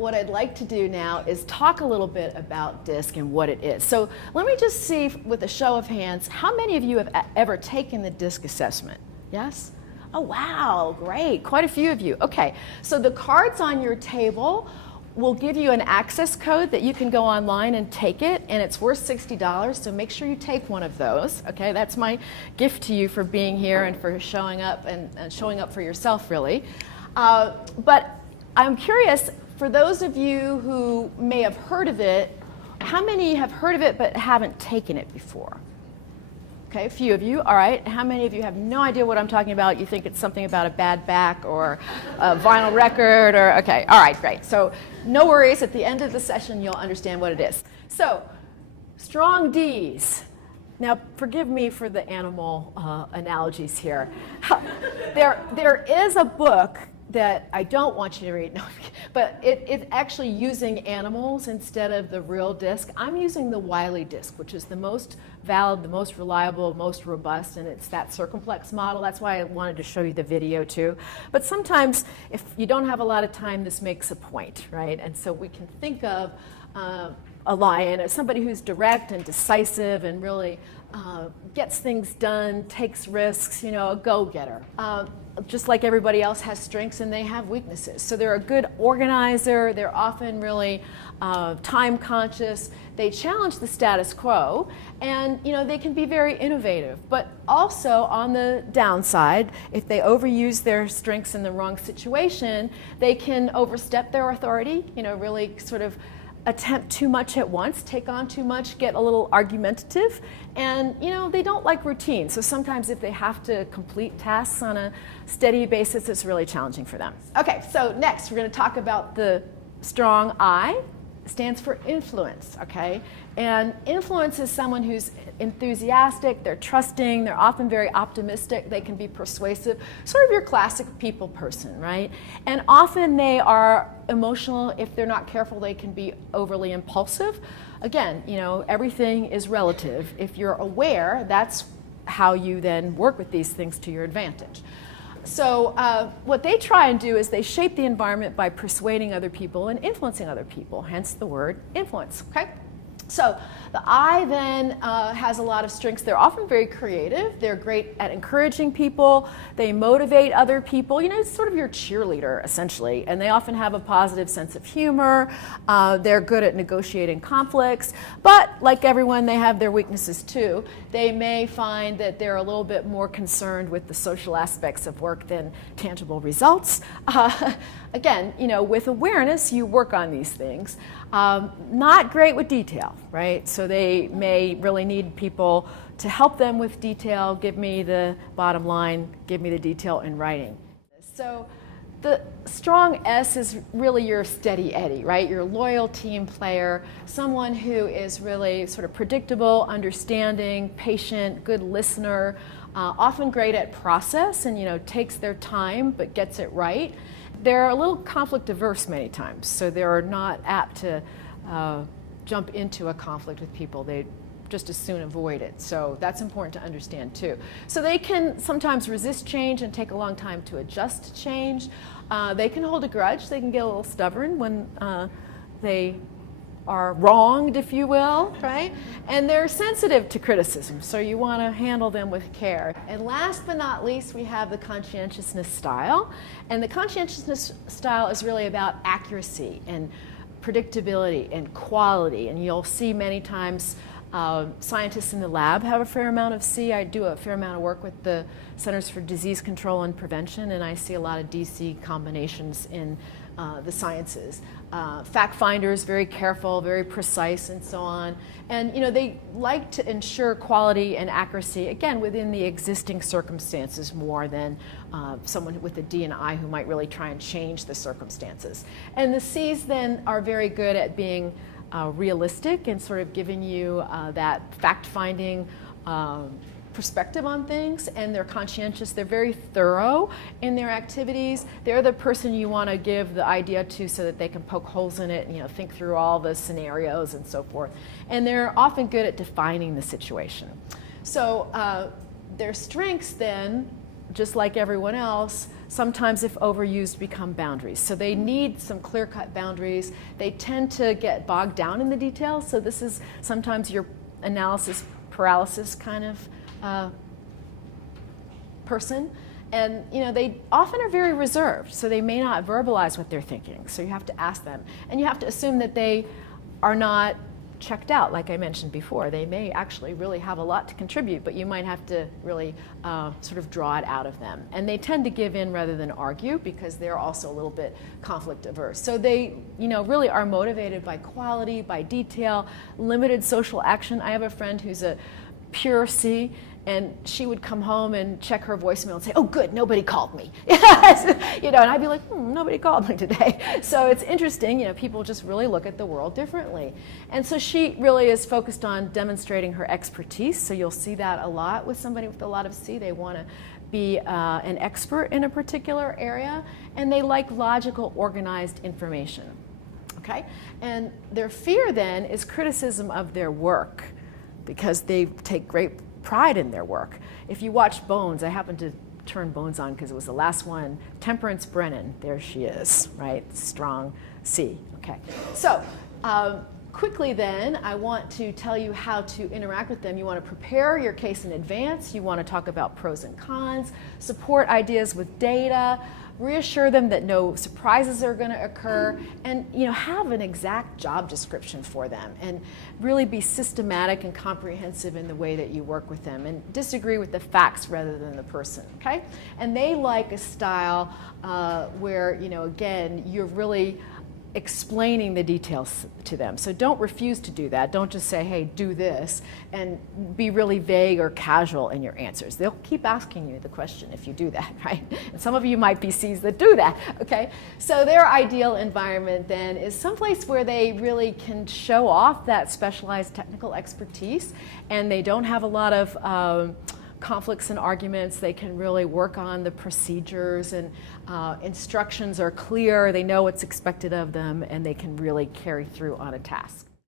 what I'd like to do now is talk a little bit about DiSC and what it is. So let me just see, with a show of hands, how many of you have ever taken the DiSC assessment? Yes? Oh, wow, great, quite a few of you. Okay, so the cards on your table will give you an access code that you can go online and take it, and it's worth $60, so make sure you take one of those, okay? That's my gift to you for being here and for showing up and showing up for yourself, really. But I'm curious, for those of you who may have heard of it, how many have heard of it but haven't taken it before? Okay, a few of you, all right. How many of you have no idea what I'm talking about? You think it's something about a bad back or a vinyl record or, okay, all right, great. So no worries, at the end of the session you'll understand what it is. So, strong Ds. Now, forgive me for the animal analogies here. There is a book that I don't want you to read, no, but it's actually using animals instead of the real DiSC. I'm using the Wiley DiSC, which is the most valid, the most reliable, most robust, and it's that circumplex model. That's why I wanted to show you the video too. But sometimes, if you don't have a lot of time, this makes a point, right? And so we can think of a lion as somebody who's direct and decisive and really gets things done, takes risks, you know, a go-getter. Just like everybody else has strengths and they have weaknesses. So they're a good organizer, they're often really time conscious, they challenge the status quo, and you know, they can be very innovative. But also on the downside, if they overuse their strengths in the wrong situation, they can overstep their authority, you know, really sort of attempt too much at once, take on too much, get a little argumentative, and you know, they don't like routine. So sometimes if they have to complete tasks on a steady basis, it's really challenging for them. Okay, so next we're going to talk about the strong I. It stands for influence, okay? And influence is someone who's enthusiastic, they're trusting, they're often very optimistic, they can be persuasive, sort of your classic people person, right? And often they are emotional. If they're not careful, they can be overly impulsive. Again, you know, everything is relative. If you're aware, that's how you then work with these things to your advantage. So what they try and do is they shape the environment by persuading other people and influencing other people, hence the word influence, okay? So the I then has a lot of strengths. They're often very creative. They're great at encouraging people. They motivate other people. You know, it's sort of your cheerleader, essentially. And they often have a positive sense of humor. They're good at negotiating conflicts. But like everyone, they have their weaknesses too. They may find that they're a little bit more concerned with the social aspects of work than tangible results. Again, you know, with awareness, you work on these things. Not great with detail, right? So they may really need people to help them with detail, give me the bottom line, give me the detail in writing. So the strong S is really your steady Eddie, right? Your loyal team player, someone who is really sort of predictable, understanding, patient, good listener, often great at process and, you know, takes their time but gets it right. They're a little conflict averse many times, so they're not apt to jump into a conflict with people. They just as soon avoid it. So that's important to understand too. So they can sometimes resist change and take a long time to adjust to change. They can hold a grudge. They can get a little stubborn when they are wronged, if you will, right? And they're sensitive to criticism, so you want to handle them with care. And last but not least, we have the conscientiousness style. And the conscientiousness style is really about accuracy and predictability and quality. And you'll see many times scientists in the lab have a fair amount of C. I do a fair amount of work with the Centers for Disease Control and Prevention, and I see a lot of DiSC combinations in the sciences. Fact finders, very careful, very precise, and so on. And you know, they like to ensure quality and accuracy, again, within the existing circumstances more than someone with a D and I who might really try and change the circumstances. And the C's then are very good at being realistic and sort of giving you that fact-finding perspective on things, and they're conscientious. They're very thorough in their activities. They're the person you want to give the idea to so that they can poke holes in it and, you know, think through all the scenarios and so forth. And they're often good at defining the situation. So their strengths then just like everyone else, sometimes if overused become boundaries. So they need some clear-cut boundaries. They tend to get bogged down in the details. So this is sometimes your analysis paralysis kind of person. And they often are very reserved, so they may not verbalize what they're thinking. So you have to ask them. And you have to assume that they are not checked out, like I mentioned before. They may actually really have a lot to contribute, but you might have to really sort of draw it out of them. And they tend to give in rather than argue because they're also a little bit conflict averse. So they really are motivated by quality, by detail, limited social action. I have a friend who's a pure C, and she would come home and check her voicemail and say, oh good, nobody called me. And I'd be like, nobody called me today. So it's interesting, people just really look at the world differently. And so she really is focused on demonstrating her expertise. So you'll see that a lot with somebody with a lot of C. They want to be an expert in a particular area, and they like logical, organized information. Okay? And their fear then is criticism of their work, because they take great pride in their work. If you watch Bones, I happened to turn Bones on because it was the last one. Temperance Brennan, there she is, right? Strong C. Okay. So quickly then, I want to tell you how to interact with them. You want to prepare your case in advance. You want to talk about pros and cons, support ideas with data, reassure them that no surprises are going to occur, and have an exact job description for them, and really be systematic and comprehensive in the way that you work with them, and disagree with the facts rather than the person. Okay? And they like a style where again, you're really explaining the details to them. So don't refuse to do that. Don't just say, hey, do this, and be really vague or casual in your answers. They'll keep asking you the question if you do that, right? And some of you might be C's that do that, okay? So their ideal environment then is someplace where they really can show off that specialized technical expertise, and they don't have a lot of conflicts and arguments. They can really work on the procedures, and instructions are clear. They know what's expected of them, and they can really carry through on a task.